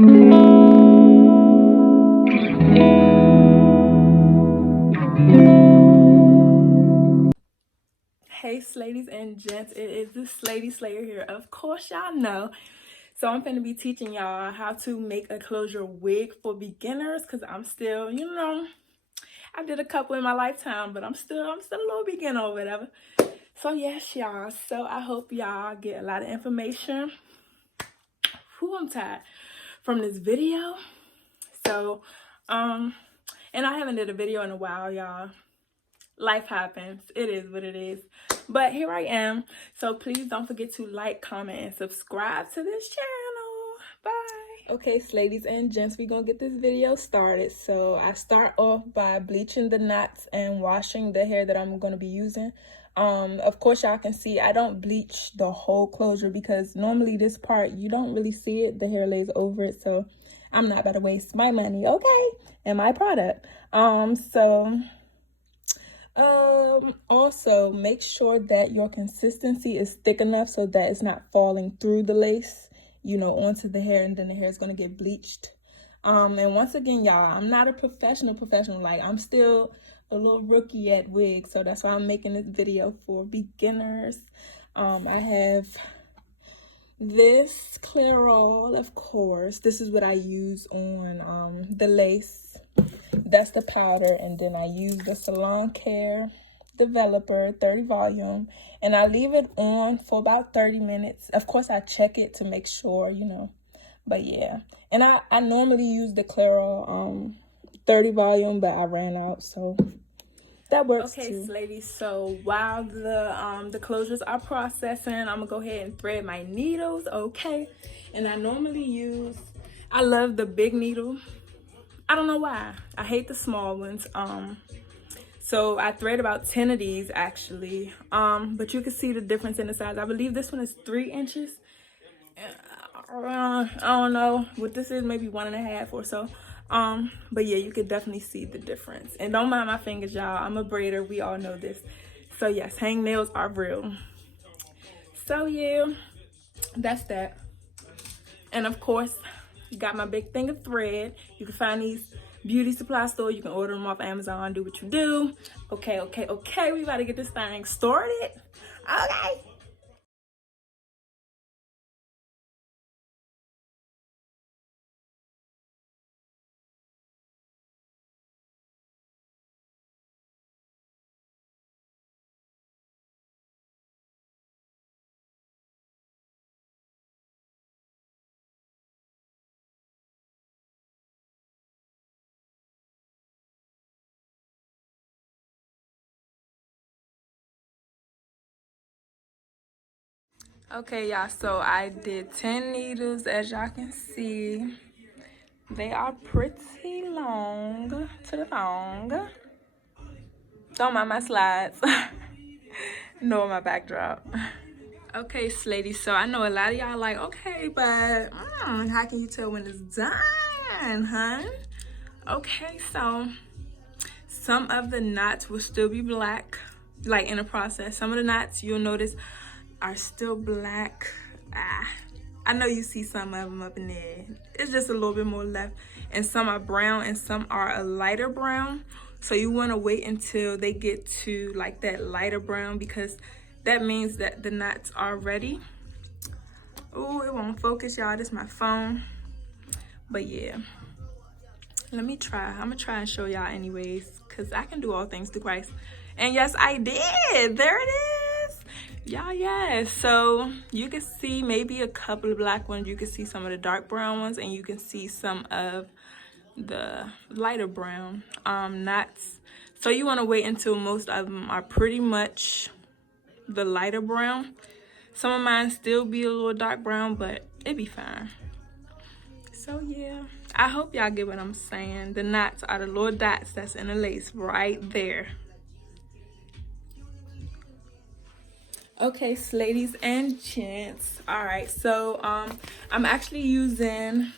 Hey ladies and gents, it is the Slady Slayer here. Of course y'all know. So I'm going to be teaching y'all how to make a closure wig for beginners, because I'm still, I did a couple in my lifetime, but I'm still a little beginner or whatever. So yes, y'all. So I hope y'all get a lot of information. I'm tired from this video. So, and I haven't did a video in a while, y'all. Life happens. It is what it is. But here I am. So please don't forget to like, comment, and subscribe to this channel. Bye. Okay, ladies and gents, we're going to get this video started. So I start off by bleaching the knots and washing the hair that I'm going to be using. Of course, y'all can see I don't bleach the whole closure because normally this part, you don't really see it. The hair lays over it. So I'm not about to waste my money, okay, and my product. Also make sure that your consistency is thick enough so that it's not falling through the lace, onto the hair, and then the hair is going to get bleached. And once again, y'all, I'm not a professional. Like, I'm still a little rookie at wigs, so that's why I'm making this video for beginners. I have this Clairol, of course. This is what I use on the lace. That's the powder, and then I use the Salon Care Developer 30 volume, and I leave it on for about 30 minutes. Of course, I check it to make sure, but yeah. And I normally use the Clairol 30 volume, but I ran out, so that works too. Okay, ladies, so while the closures are processing, I'm gonna go ahead and thread my needles, okay? And I normally I love the big needle. I don't know why. I hate the small ones. So I thread about 10 of these actually. But you can see the difference in the size. I believe this one is 3 inches. I don't know what this is, maybe 1.5 or so. But yeah, you could definitely see the difference. And don't mind my fingers, y'all. I'm a braider. We all know this. So yes, hangnails are real. So yeah, that's that. And of course, you got my big thing of thread. You can find these beauty supply store. You can order them off Amazon. Do what you do. Okay. We about to get this thing started. Okay. Okay, y'all, so I did 10 needles. As y'all can see, they are pretty long to the long. Don't mind my slides. Nor my backdrop. Okay, ladies, so I know a lot of y'all like, okay, but how can you tell when it's done, huh? Okay, so some of the knots will still be black, like in the process. Some of the knots you'll notice are still black. I know you see some of them up in there. It's just a little bit more left. And some are brown and some are a lighter brown. So you want to wait until they get to like that lighter brown, because that means that the knots are ready. Oh, it won't focus, y'all. This is my phone. But yeah. Let me try. I'm going to try and show y'all anyways, because I can do all things through Christ. And yes, I did. There it is. Y'all, yes. So you can see maybe a couple of black ones. You can see some of the dark brown ones, and you can see some of the lighter brown knots. So you want to wait until most of them are pretty much the lighter brown. Some of mine still be a little dark brown, but it'd be fine. So yeah, I hope y'all get what I'm saying. The knots are the little dots that's in the lace right there. Okay, ladies and gents. All right, so I'm actually using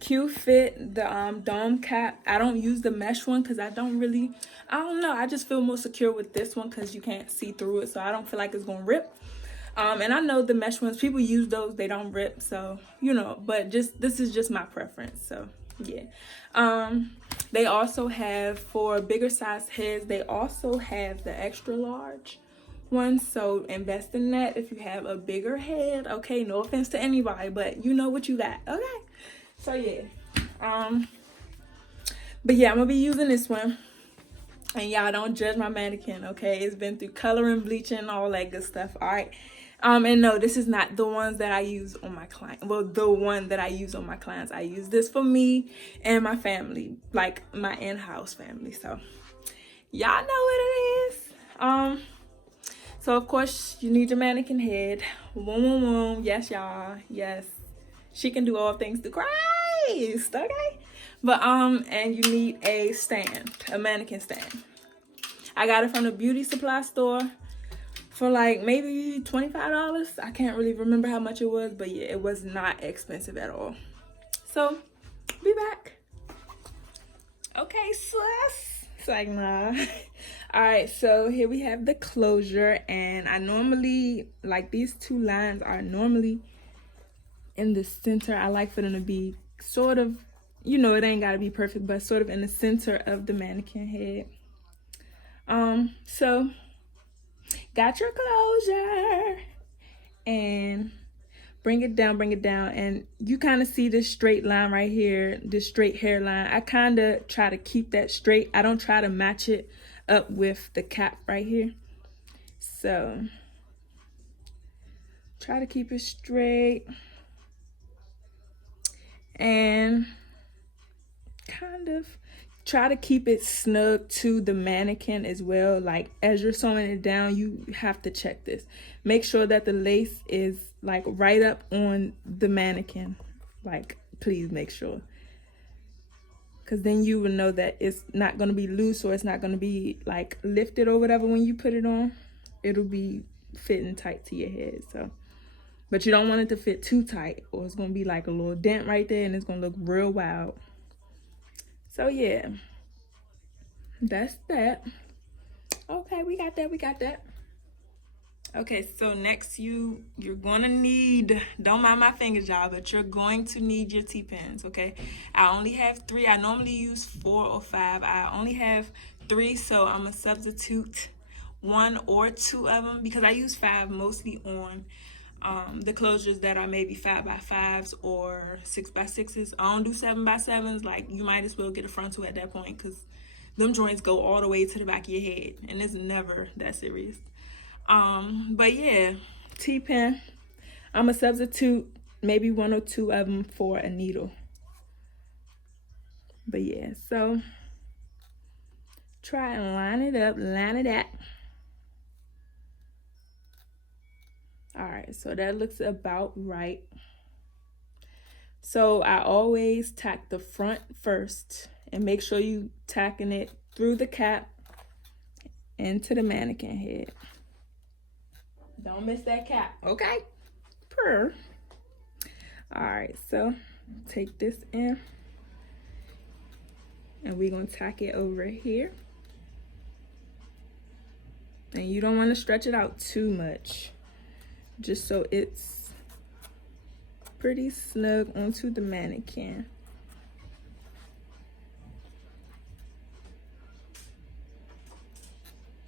Q-Fit, the dome cap. I don't use the mesh one because I don't know. I just feel more secure with this one because you can't see through it, so I don't feel like it's gonna rip. And I know the mesh ones, people use those, they don't rip, so you know, but just this is just my preference. So yeah. They also have, for bigger size heads, they also have the extra large ones, so invest in that if you have a bigger head. Okay, no offense to anybody, but you know what you got. Okay, so yeah. But yeah, I'm gonna be using this one. And y'all don't judge my mannequin, okay? It's been through coloring, bleaching, all that good stuff, all right? And no, this is not the ones that I use on my client. Well, the one that I use on my clients. I use this for me and my family, like my in-house family. So y'all know what it is. So of course you need your mannequin head. Boom. Yes, y'all. Yes, she can do all things through Christ. Okay. But and you need a stand, a mannequin stand. I got it from the beauty supply store for like maybe $25. I can't really remember how much it was, but yeah, it was not expensive at all. So be back. Okay, sus. It's like, nah. All right, so here we have the closure, and I normally, like, these two lines are normally in the center. I like for them to be sort of, you know, it ain't gotta be perfect, but sort of in the center of the mannequin head. So got your closure, and bring it down, and you kind of see this straight line right here, this straight hairline. I kind of try to keep that straight. I don't try to match it up with the cap right here. So try to keep it straight and kind of try to keep it snug to the mannequin as well. Like as you're sewing it down, you have to check this. Make sure that the lace is like right up on the mannequin. Like, please make sure, because then you will know that it's not going to be loose, or it's not going to be like lifted or whatever when you put it on. It'll be fitting tight to your head. So, but you don't want it to fit too tight, or it's going to be like a little dent right there and it's going to look real wild. So yeah, that's that. Okay, we got that. Okay, so next you're gonna need, don't mind my fingers, y'all, but you're going to need your T-pins, okay? I only have 3. I normally use 4 or 5. I only have 3, so I'm gonna substitute 1 or 2 of them, because I use 5 mostly on the closures that are maybe 5x5s or 6x6s. I don't do 7x7s. Like, you might as well get a frontal at that point, because them joints go all the way to the back of your head, and it's never that serious. But yeah, T-pin. I'm gonna substitute maybe 1 or 2 of them for a needle. But yeah, so try and line it up, line it up. All right, so that looks about right. So I always tack the front first, and make sure you tacking it through the cap into the mannequin head. Don't miss that cap, okay? Purr. All right, so take this in, and we're gonna tack it over here. And you don't want to stretch it out too much, just so it's pretty snug onto the mannequin.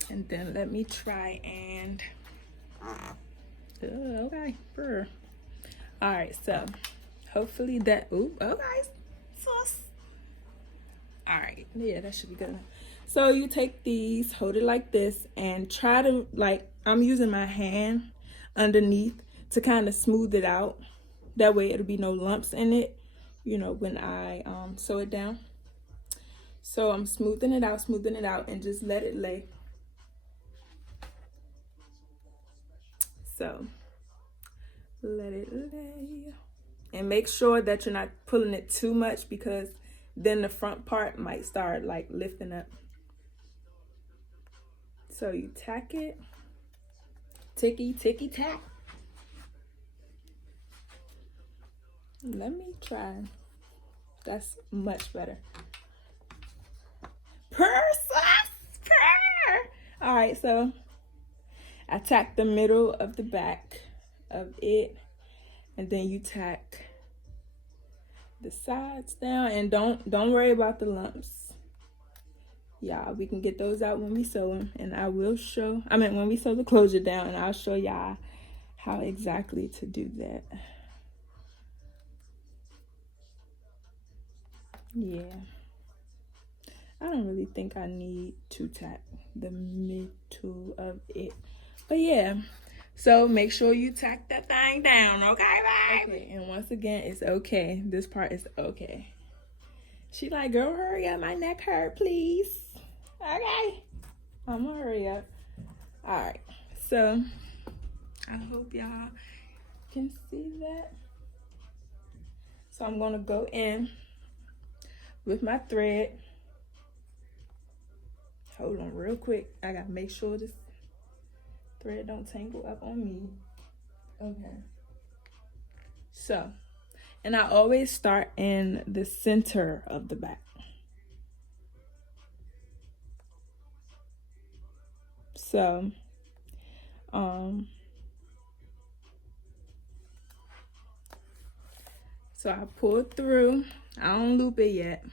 And then let me try and okay, purr. All right, so hopefully that, okay, sus. All right, yeah, that should be good. So you take these, hold it like this, and try to, like, I'm using my hand underneath to kind of smooth it out. That way it'll be no lumps in it, you know, when I sew it down. So I'm smoothing it out, and just let it lay. So let it lay, and make sure that you're not pulling it too much, because then the front part might start like lifting up. So you tack it, ticky tack. Let me try. That's much better. Purr. All right, so I tack the middle of the back of it, and then you tack the sides down, and don't worry about the lumps. Y'all, we can get those out when we sew them, and I will show, when we sew the closure down, and I'll show y'all how exactly to do that. Yeah, I don't really think I need to tack the middle of it, but yeah. So make sure you tack that thing down, okay, babe? Okay, and once again, it's okay. This part is okay. She like, girl, hurry up, my neck hurt, please. Okay, I'm gonna hurry up. All right, so I hope y'all can see that. So I'm gonna go in with my thread. Hold on real quick. I gotta make sure this thread don't tangle up on me. Okay. So, and I always start in the center of the back. So, so I pull through. I don't loop it yet.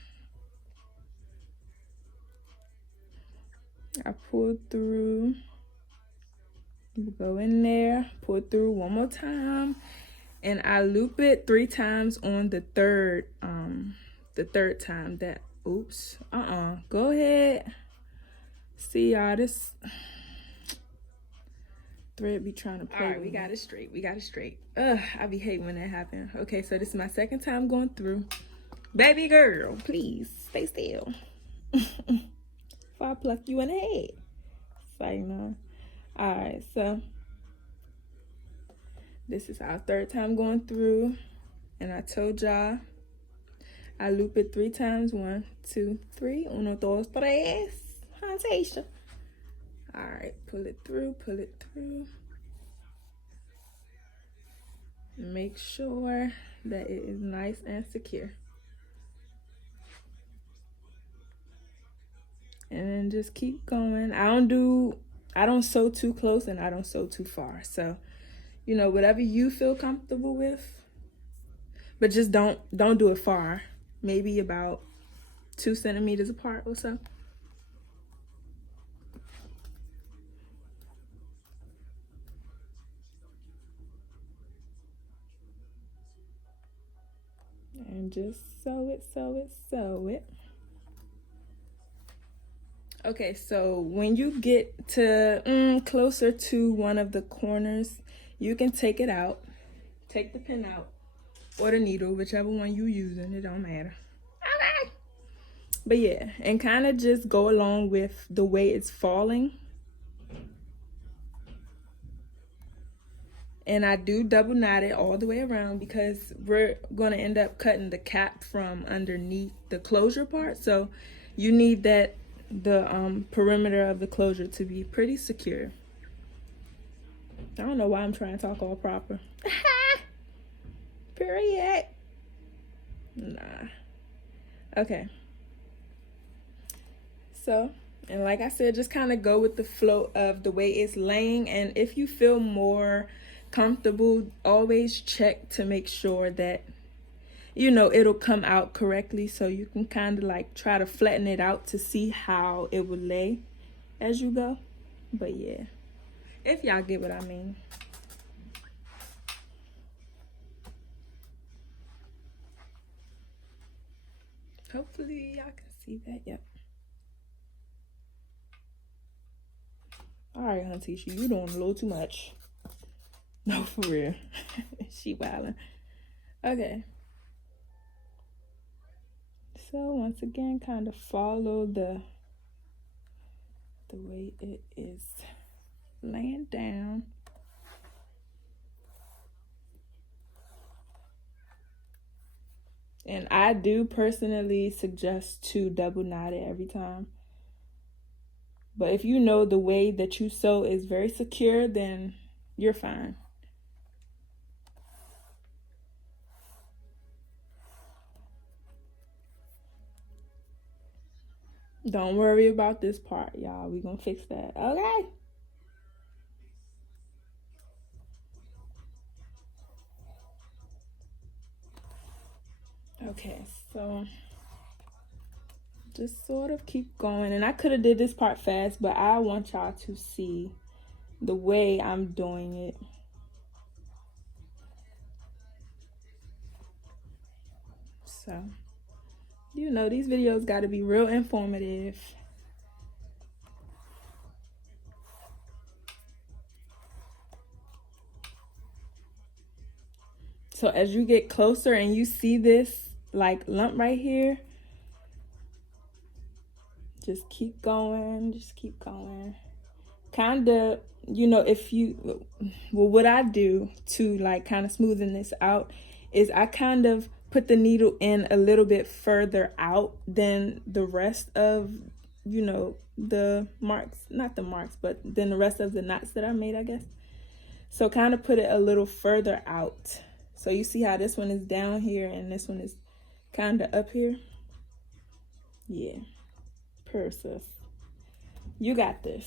I pull through. Go in there, pull through one more time, and I loop it 3 times on the third time that, oops, go ahead. See y'all, this thread be trying to play. All right, we got it straight. I be hating when that happens. Okay, so this is my second time going through. Baby girl, please stay still. Before I pluck you in the head. Say no. All right, so this is our third time going through, and I told y'all I loop it 3 times. 1, 2, 3. 1, 2, 3. Hantation. All right, pull it through. Make sure that it is nice and secure. And then just keep going. I don't sew too close and I don't sew too far. So, you know, whatever you feel comfortable with, but just don't do it far. Maybe about 2 centimeters apart or so. And just sew it. Okay, so when you get to closer to one of the corners, you can take it out. Take the pin out or the needle, whichever one you using, it don't matter. Okay. But yeah, and kind of just go along with the way it's falling. And I do double knot it all the way around because we're going to end up cutting the cap from underneath the closure part. So you need the perimeter of the closure to be pretty secure. I don't know why I'm trying to talk all proper. Period. Nah. Okay. So, and like I said, just kind of go with the flow of the way it's laying. And if you feel more comfortable, always check to make sure that, you know, it'll come out correctly. So you can kind of like try to flatten it out to see how it will lay as you go. But yeah, if y'all get what I mean. Hopefully y'all can see that. Yep. All right, Huntisha, you doing a little too much. No, for real. She wildin'. Okay. So once again, kind of follow the way it is laying down. And I do personally suggest to double knot it every time. But if you know the way that you sew is very secure, then you're fine. Don't worry about this part, y'all. We're gonna fix that. Okay. Okay, so just sort of keep going. And I could have did this part fast, but I want y'all to see the way I'm doing it. So, you know, these videos got to be real informative. So as you get closer and you see this like lump right here, just keep going, just keep going. Kind of, you know, if you, well, what I do to like kind of smoothen this out is I kind of put the needle in a little bit further out than the rest of, you know, the marks, not the marks, but then the rest of the knots that I made, I guess. So kind of put it a little further out. So you see how this one is down here and this one is kind of up here? Yeah. Sis. You got this.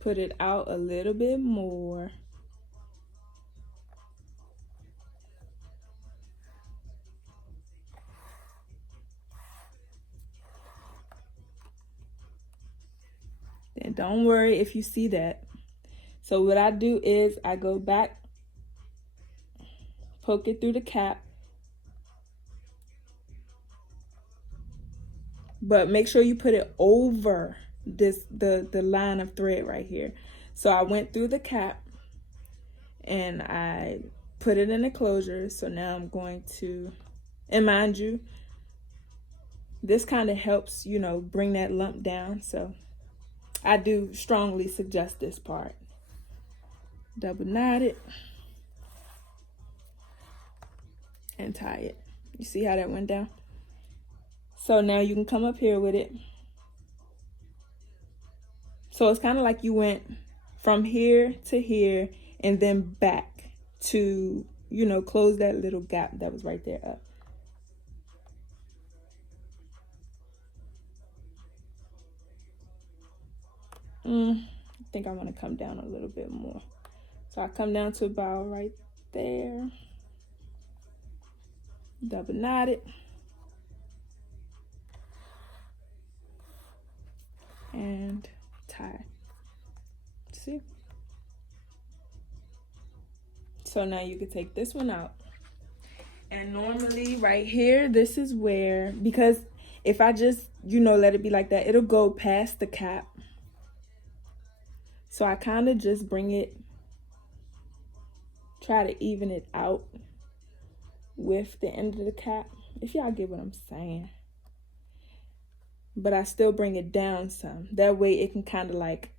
Put it out a little bit more. And don't worry if you see that. So what I do is I go back, poke it through the cap, but make sure you put it over this the line of thread right here. So I went through the cap and I put it in the closure. So now I'm going to, and mind you, this kind of helps, you know, bring that lump down. So I do strongly suggest this part. Double knot it and tie it. You see how that went down? So now you can come up here with it. So it's kind of like you went from here to here and then back to, you know, close that little gap that was right there up. I think I want to come down a little bit more. So I come down to about right there. Double knot it. And tie. See? So now you can take this one out. And normally right here, this is where, because if I just, you know, let it be like that, it'll go past the cap. So I kind of just bring it, try to even it out with the end of the cap, if y'all get what I'm saying. But I still bring it down some. That way it can kind of like,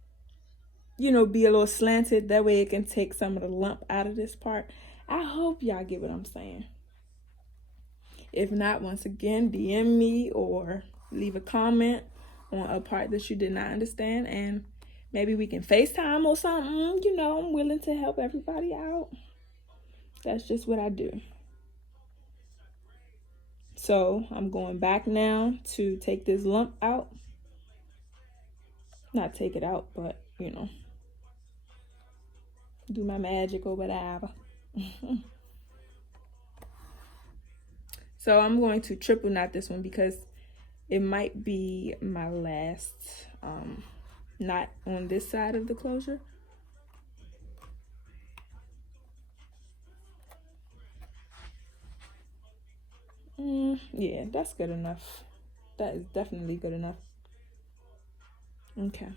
you know, be a little slanted. That way it can take some of the lump out of this part. I hope y'all get what I'm saying. If not, once again, DM me or leave a comment on a part that you did not understand, and maybe we can FaceTime or something. You know, I'm willing to help everybody out. That's just what I do. So I'm going back now to take this lump out. Not take it out, but, you know, do my magic or whatever. So I'm going to triple knot this one because it might be my last knot on this side of the closure. Yeah, that's good enough. That is definitely good enough. Okay.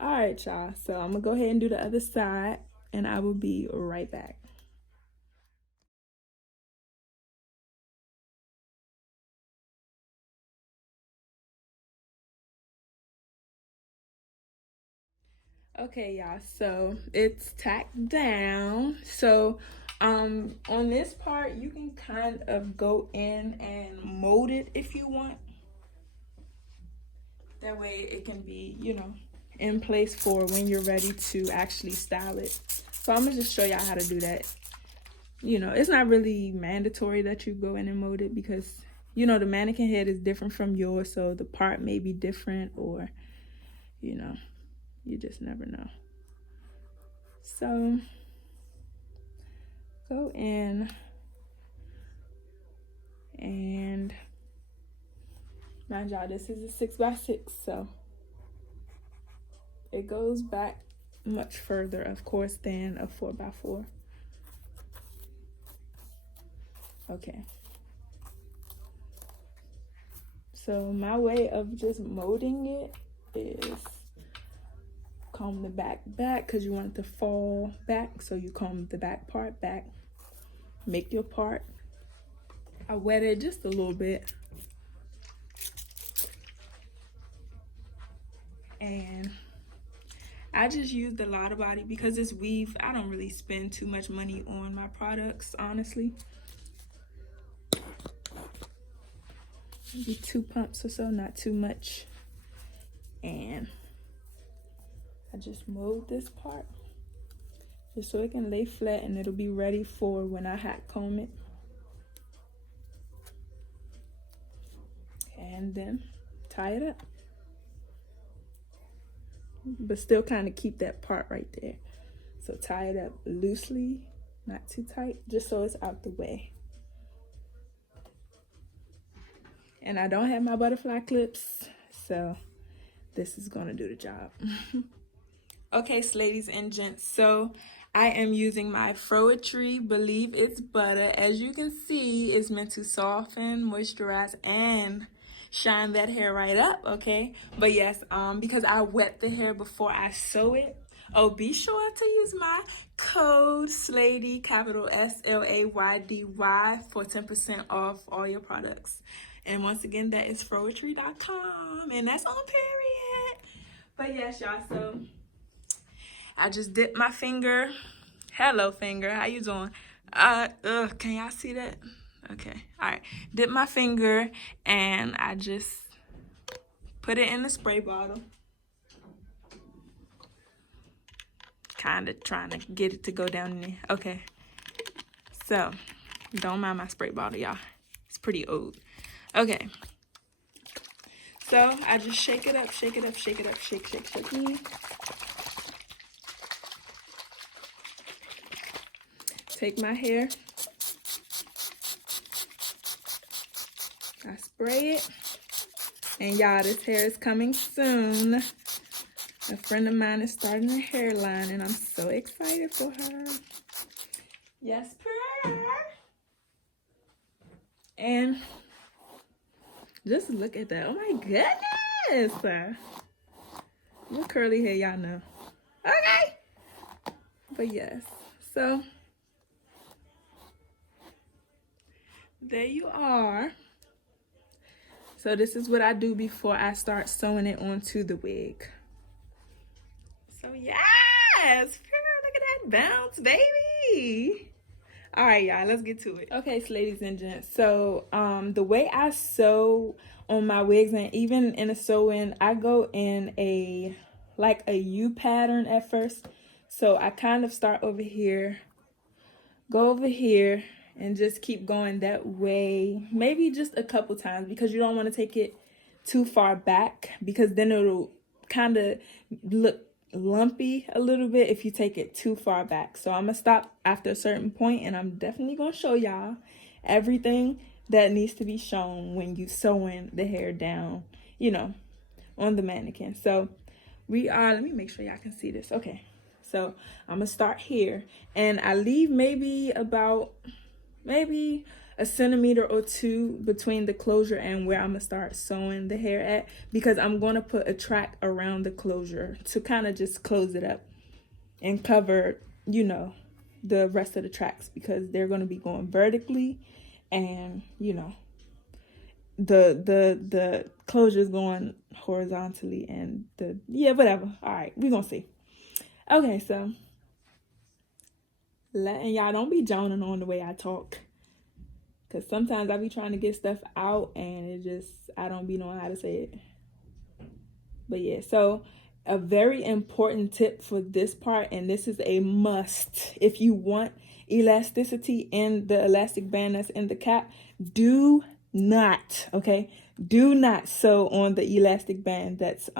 All right, y'all. So I'm gonna go ahead and do the other side, and I will be right back. Okay, y'all, so it's tacked down. So on this part, you can kind of go in and mold it if you want. That way it can be, you know, in place for when you're ready to actually style it. So I'm gonna just show y'all how to do that. You know, it's not really mandatory that you go in and mold it because you know, the mannequin head is different from yours, so the part may be different, or, you know, you just never know. So go in and mind y'all, this is a 6x6, so it goes back much further, of course, than a 4x4. Okay. So my way of just molding it is comb the back because you want it to fall back. So you comb the back part back, make your part. I wet it just a little bit. And I just used a lot of body because it's weave. I don't really spend too much money on my products, honestly. Maybe 2 pumps or so, not too much. And I just mold this part just so it can lay flat and it'll be ready for when I hot comb it. And then tie it up. But still kind of keep that part right there. So tie it up loosely, not too tight, just so it's out the way. And I don't have my butterfly clips, so this is gonna do the job. Okay, ladies and gents, so I am using my Froetry Believe It's Butta. As you can see, it's meant to soften, moisturize, and shine that hair right up, okay? But yes, because I wet the hair before I sew it, be sure to use my code SLAYDY, capital SLAYDY, for 10% off all your products. And once again, that is Froetry.com, and that's on period. But yes, y'all, so I just dipped my finger. Hello, finger. How you doing? Can y'all see that? Okay. All right. Dip my finger, and I just put it in the spray bottle. Kind of trying to get it to go down in there. Okay. So, don't mind my spray bottle, y'all. It's pretty old. Okay. So, I just shake it up, shake it up, shake it up, shake, shake, shake. Take my hair. I spray it. And y'all, this hair is coming soon. A friend of mine is starting a hairline, and I'm so excited for her. Yes, prayer. And just look at that. Oh my goodness. What curly hair, y'all know. Okay. But yes, so there you are. So this is what I do before I start sewing it onto the wig. So yes, look at that bounce, baby. All right, y'all, let's get to it. Okay, ladies and gents. So the way I sew on my wigs, and even in a sew-in, I go in a U pattern at first. So I kind of start over here, go over here, and just keep going that way, maybe just a couple times, because you don't want to take it too far back, because then it'll kind of look lumpy a little bit if you take it too far back. So I'm gonna stop after a certain point, and I'm definitely gonna show y'all everything that needs to be shown when you sewing the hair down, you know, on the mannequin. So let me make sure y'all can see this. Okay, so I'm gonna start here, and I leave maybe a centimeter or 2 between the closure and where I'm gonna start sewing the hair at, because I'm gonna put a track around the closure to kind of just close it up and cover, you know, the rest of the tracks, because they're gonna be going vertically, and you know, the closure is going horizontally, and whatever. All right, we're gonna see. Okay, so letting y'all, don't be joning on the way I talk, because sometimes I be trying to get stuff out and I don't be knowing how to say it. But yeah, so a very important tip for this part, and this is a must if you want elasticity in the elastic band that's in the cap, do not, okay? Do not sew on the elastic band that's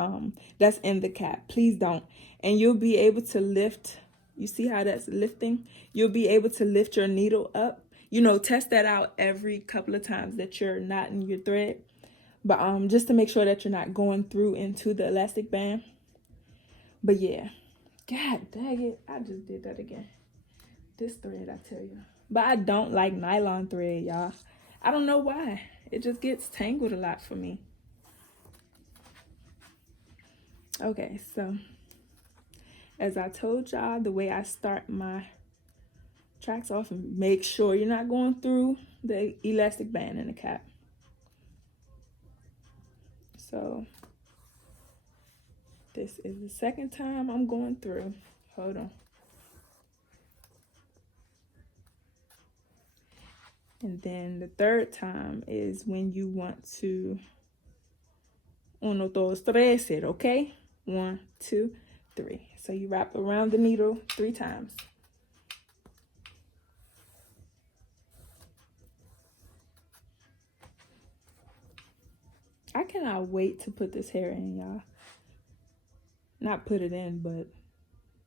in the cap. Please don't. And you'll be able to lift, you see how that's lifting? You'll be able to lift your needle up. You know, test that out every couple of times that you're knotting your thread. But just to make sure that you're not going through into the elastic band. But yeah, God dang it, I just did that again. This thread, I tell you. But I don't like nylon thread, y'all. I don't know why. It just gets tangled a lot for me. Okay, so as I told y'all, the way I start my tracks off, and make sure you're not going through the elastic band in the cap. So this is the second time I'm going through. Hold on. And then the third time is when you want to uno, dos, tres it, okay? 1, 2, 3. So you wrap around the needle 3 times. I cannot wait to put this hair in, y'all. Not put it in, but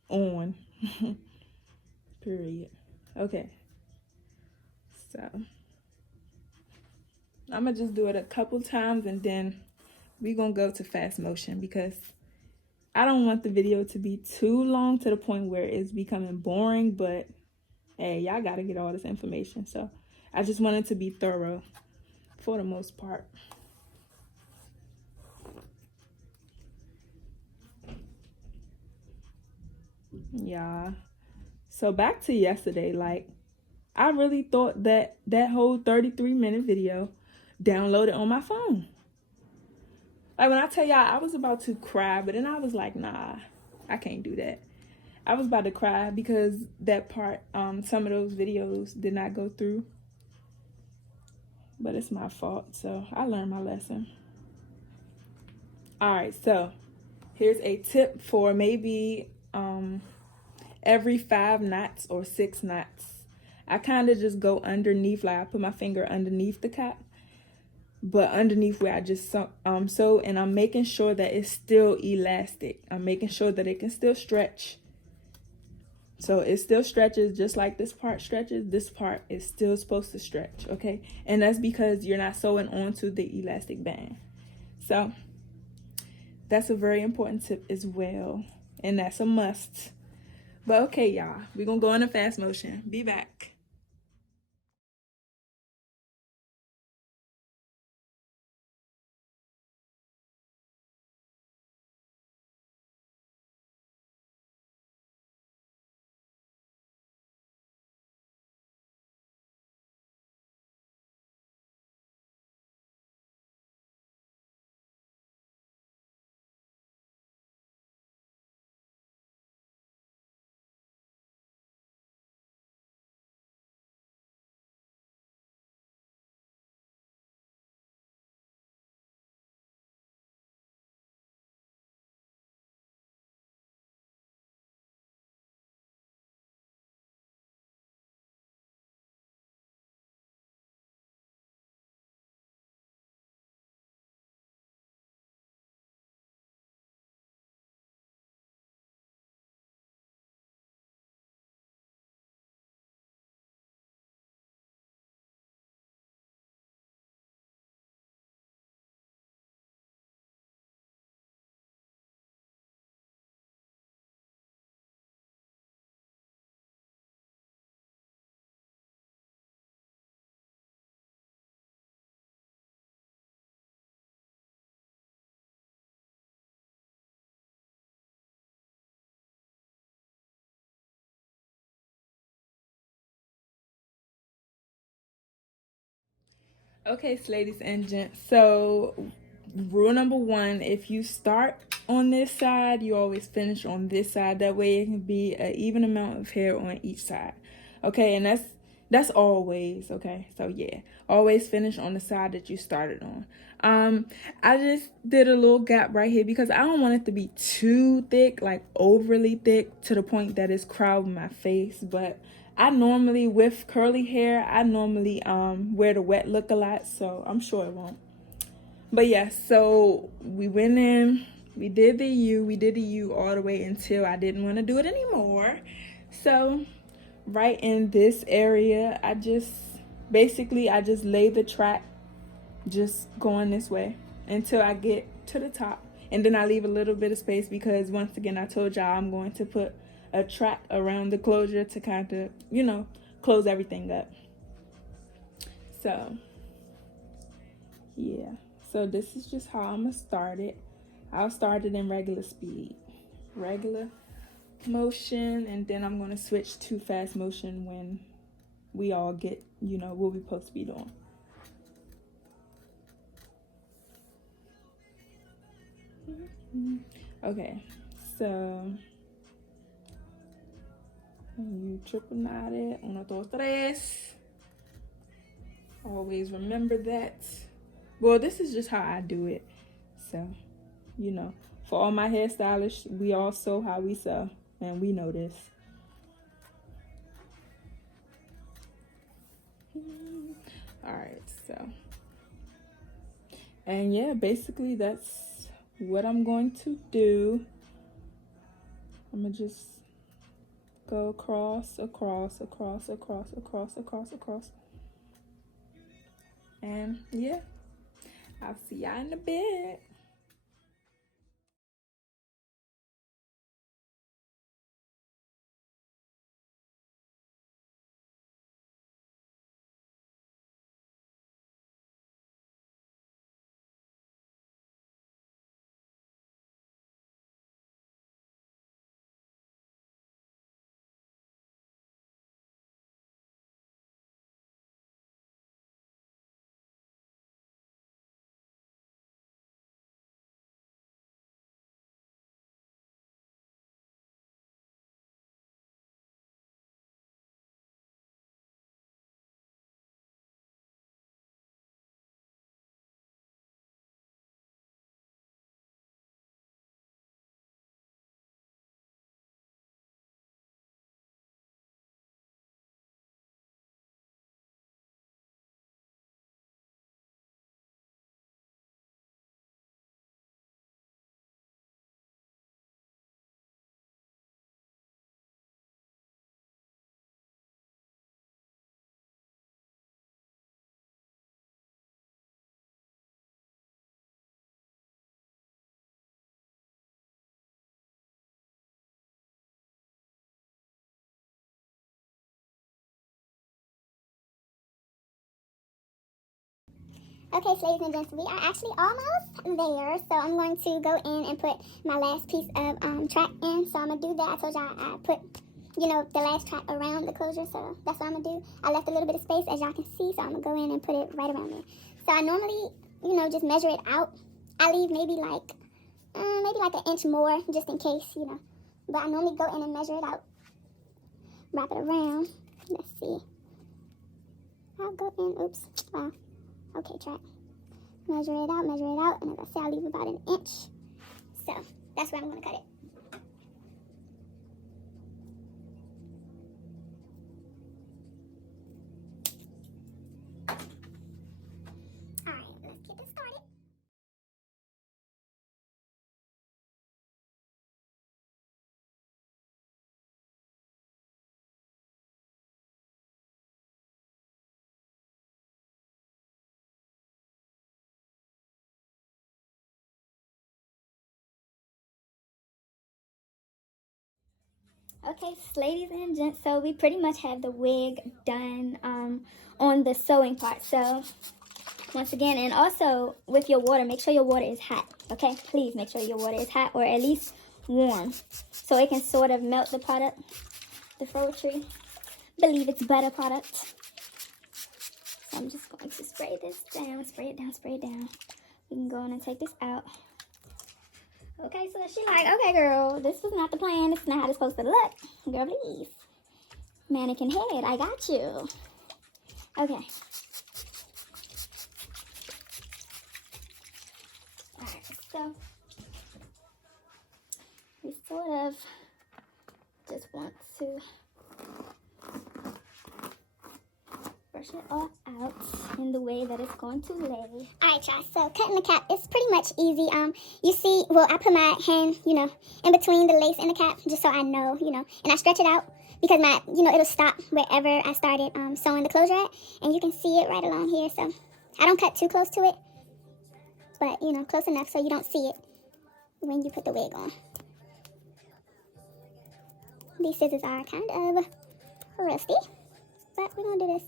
on. Period. Okay. So I'm gonna just do it a couple times and then we're gonna go to fast motion because I don't want the video to be too long to the point where it's becoming boring, but hey, y'all gotta get all this information. So I just wanted to be thorough for the most part. Yeah. So back to yesterday, like I really thought that that whole 33-minute video downloaded on my phone. Like when I tell y'all, I was about to cry, but then I was like, nah, I can't do that. I was about to cry because that part, some of those videos did not go through. But it's my fault, so I learned my lesson. All right, so here's a tip for maybe every 5 knots or 6 knots. I kind of just go underneath, like I put my finger underneath the cap, but underneath where I just sew, and I'm making sure that it's still elastic. I'm making sure that it can still stretch. So it still stretches just like this part stretches. This part is still supposed to stretch, okay? And that's because you're not sewing onto the elastic band. So that's a very important tip as well, and that's a must. But okay, y'all, we're gonna go into fast motion. Be back. Okay, ladies and gents, so rule number 1, if you start on this side, you always finish on this side. That way it can be an even amount of hair on each side. Okay, and that's always, okay? So yeah, always finish on the side that you started on. I just did a little gap right here because I don't want it to be too thick, like overly thick to the point that it's crowding my face, but I normally, with curly hair, I normally wear the wet look a lot, so I'm sure it won't. But yeah, so we went in, we did the U all the way until I didn't want to do it anymore. So right in this area, I just lay the track, just going this way until I get to the top. And then I leave a little bit of space because, once again, I told y'all I'm going to put a track around the closure to kind of, you know, close everything up. So yeah, so this is just how I'm gonna start it. I'll start it in regular speed, regular motion, and then I'm gonna switch to fast motion when we all get, you know, what we're supposed to be doing. Okay, so you triple knot it, 1, 2, 3. Always remember that. Well, this is just how I do it. So, you know, for all my hairstylists, we all sew how we sew, and we know this. All right, so, and yeah, basically that's what I'm going to do. I'm gonna just go across, and yeah, I'll see y'all in a bit. Okay, ladies and gents, we are actually almost there. So I'm going to go in and put my last piece of track in. So I'm going to do that. I told y'all I put, you know, the last track around the closure. So that's what I'm going to do. I left a little bit of space, as y'all can see. So I'm going to go in and put it right around there. So I normally, you know, just measure it out. I leave maybe like an inch more just in case, you know. But I normally go in and measure it out. Wrap it around. Let's see. I'll go in. Oops. Wow. Okay, track. Measure it out, and as I say, I'll leave about an inch. So, that's where I'm going to cut it. Alright, let's get this started. Okay, ladies and gents, so we pretty much have the wig done on the sewing part. So once again, and also with your water, make sure your water is hot. Okay, please make sure your water is hot, or at least warm, so it can sort of melt the product. The Froetry, believe it's Butta product. So I'm just going to spray this down, spray it down. We can go in and take this out. Okay, so she like, okay, girl, this was not the plan. This is not how it's supposed to look. Girl, please. Mannequin head, I got you. Okay. Alright, so we sort of just want to brush it all out in the way that it's going to lay. Alright, y'all, so cutting the cap is pretty much easy. You see, well, I put my hand, you know, in between the lace and the cap, just so I know, you know, and I stretch it out because my, you know, it'll stop wherever I started sewing the closure at, and you can see it right along here. So I don't cut too close to it, but, you know, close enough so you don't see it when you put the wig on. These scissors are kind of rusty, but we're gonna do this.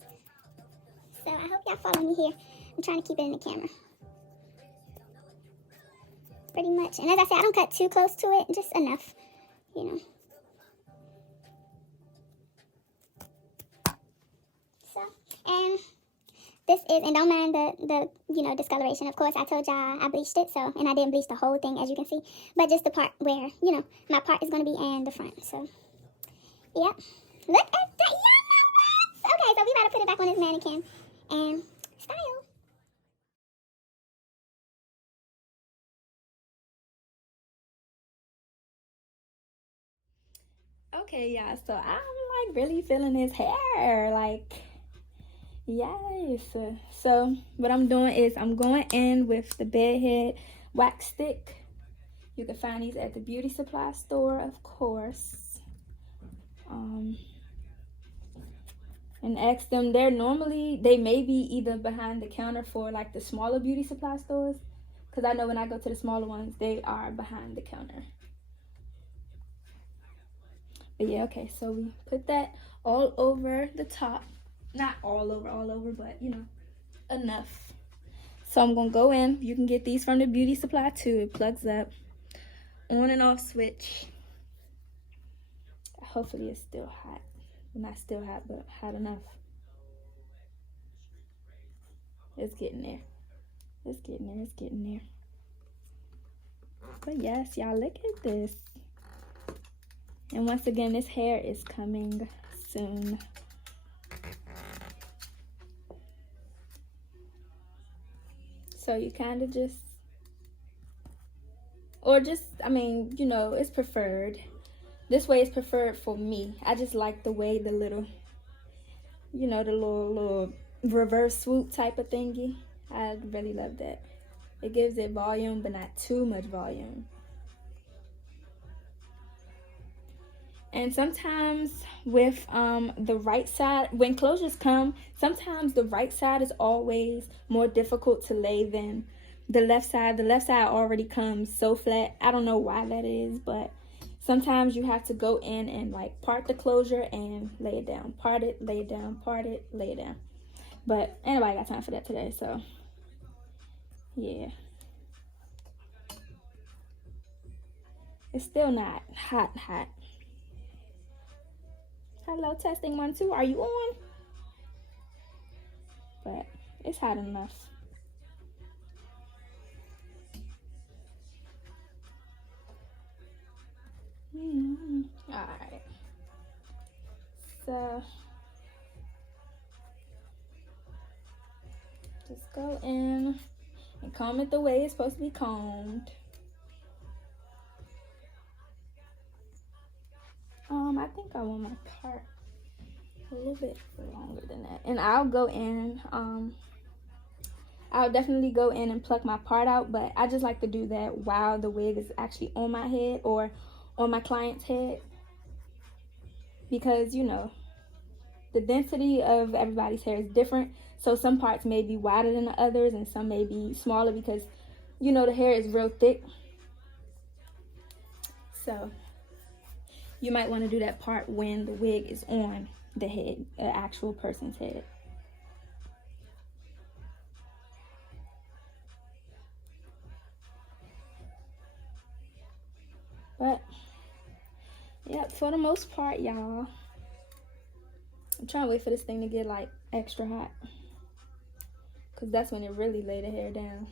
So I hope y'all follow me here. I'm trying to keep it in the camera. Pretty much. And as I said, I don't cut too close to it, just enough, you know. So, and this is, and don't mind the you know, discoloration. Of course, I told y'all I bleached it, so, and I didn't bleach the whole thing, as you can see, but just the part where, you know, my part is gonna be in the front. So, yep. Look at that. Okay, so we about to put it back on this mannequin and style. Okay, y'all, so I'm like really feeling his hair, like, yes. So what I'm doing is I'm going in with the bedhead wax stick. You can find these at the beauty supply store, of course. And ask them, they may be either behind the counter for like the smaller beauty supply stores, because I know when I go to the smaller ones, they are behind the counter. But yeah, okay, so we put that all over the top. Not all over, but you know, enough. So I'm gonna go in. You can get these from the beauty supply too. It plugs up. On and off switch. Hopefully it's still hot. Not still hot, but hot enough. It's getting there. It's getting there. But yes, y'all, look at this. And once again, this hair is coming soon. So you kind of just, I mean, you know, it's preferred. This way is preferred for me. I just like the way the little, you know, the little reverse swoop type of thingy. I really love that. It gives it volume, but not too much volume. And sometimes with the right side, when closures come, sometimes the right side is always more difficult to lay than the left side. The left side already comes so flat. I don't know why that is, but sometimes you have to go in and like part the closure and lay it down. Part it, lay it down, part it, lay it down. But anybody got time for that today, so yeah. It's still not hot. Hello, testing 1 2. Are you on? But it's hot enough. Alright. So just go in and comb it the way it's supposed to be combed. I think I want my part a little bit longer than that. And I'll go in, I'll definitely go in and pluck my part out, but I just like to do that while the wig is actually on my head or on my client's head. Because, you know, the density of everybody's hair is different. So some parts may be wider than the others and some may be smaller because, you know, the hair is real thick. So you might want to do that part when the wig is on the head, an actual person's head. But, yep, for the most part, y'all, I'm trying to wait for this thing to get, like, extra hot. Because that's when it really lay the hair down.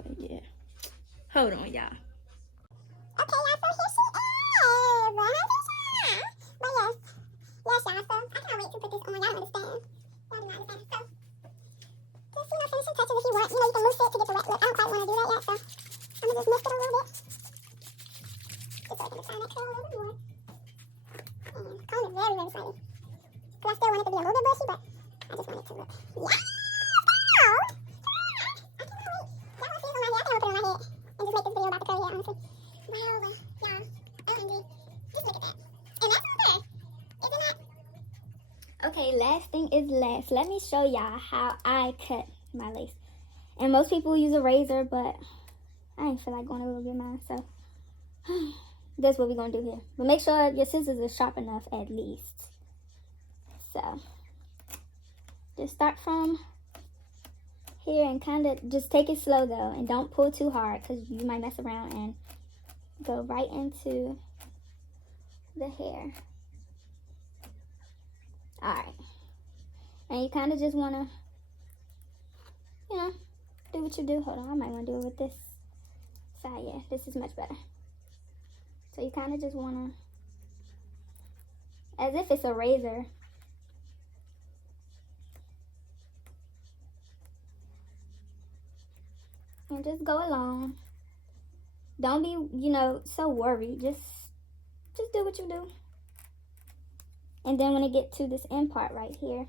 But, yeah. Hold on, y'all. Okay, y'all, so here she is. But yes, y'all, so I cannot wait to put this on. Y'all don't understand. Y'all do not understand. So, just, you know, finishing touches if you want. You know, you can mousse it to get the wet look. I don't quite want to do that yet, so I'm going to just mist it a little bit. Because I still want it to be a little bit bushy, but I just want it to look. Yeah! I cannot wait. Y'all want to see this on my hair? I can put it on my head and just make this video about the curly hair, honestly. Wow, y'all. OMG. Just look at that. And that's all there. Isn't it? Okay, last thing is last. Let me show y'all how I cut my lace. And most people use a razor, but I ain't feel like going a little bit mine, so that's what we're going to do here. But make sure your scissors are sharp enough at least. So, just start from here and kind of just take it slow, though. And don't pull too hard because you might mess around and go right into the hair. Alright. And you kind of just want to, you know, do what you do. Hold on, I might want to do it with this side. Yeah, this is much better. So you kind of just want to, as if it's a razor, and just go along. Don't be, you know, so worried. Just do what you do. And then when it get to this end part right here,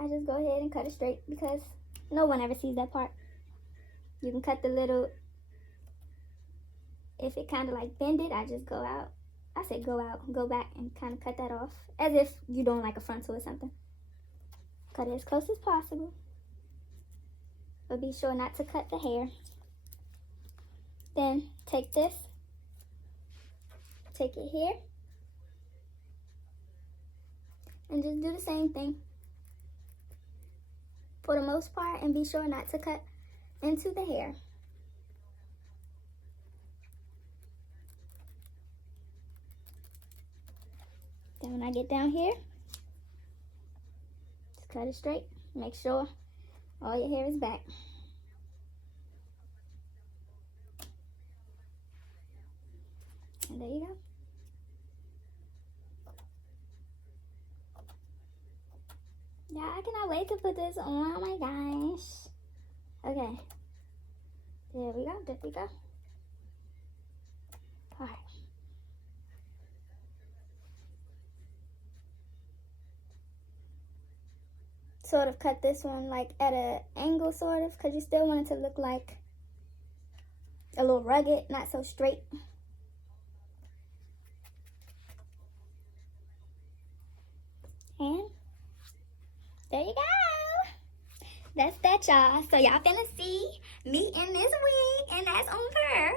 I just go ahead and cut it straight because no one ever sees that part. You can cut the little, if it kind of like bend it, I just go out. I say go out, go back and kind of cut that off as if you're doing like a frontal or something. Cut it as close as possible. But be sure not to cut the hair. Then take this, take it here, and just do the same thing for the most part, and be sure not to cut into the hair. Then when I get down here, just cut it straight. Make sure all your hair is back. And there you go. Yeah, I cannot wait to put this on. Oh my gosh. Okay. There we go. There we go. Alright. Sort of cut this one like at an angle, sort of, because you still want it to look like a little rugged, not so straight. And there you go. That's that, y'all. So y'all finna see me in this wig, and that's on her.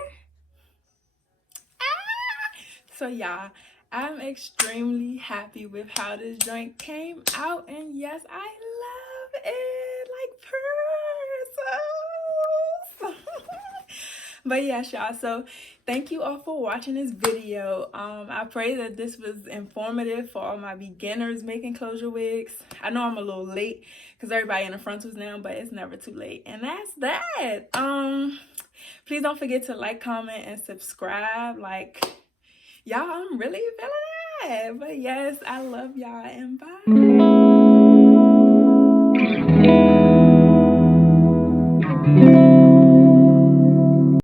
So y'all, I'm extremely happy with how this joint came out, and yes, I love it like pearls. But yes, y'all, so thank you all for watching this video. I pray that this was informative for all my beginners making closure wigs. I know I'm a little late because everybody in the frontals now, but it's never too late. And that's that. Please don't forget to like, comment, and subscribe. Like, y'all, I'm really feeling that. But yes, I love y'all, and bye.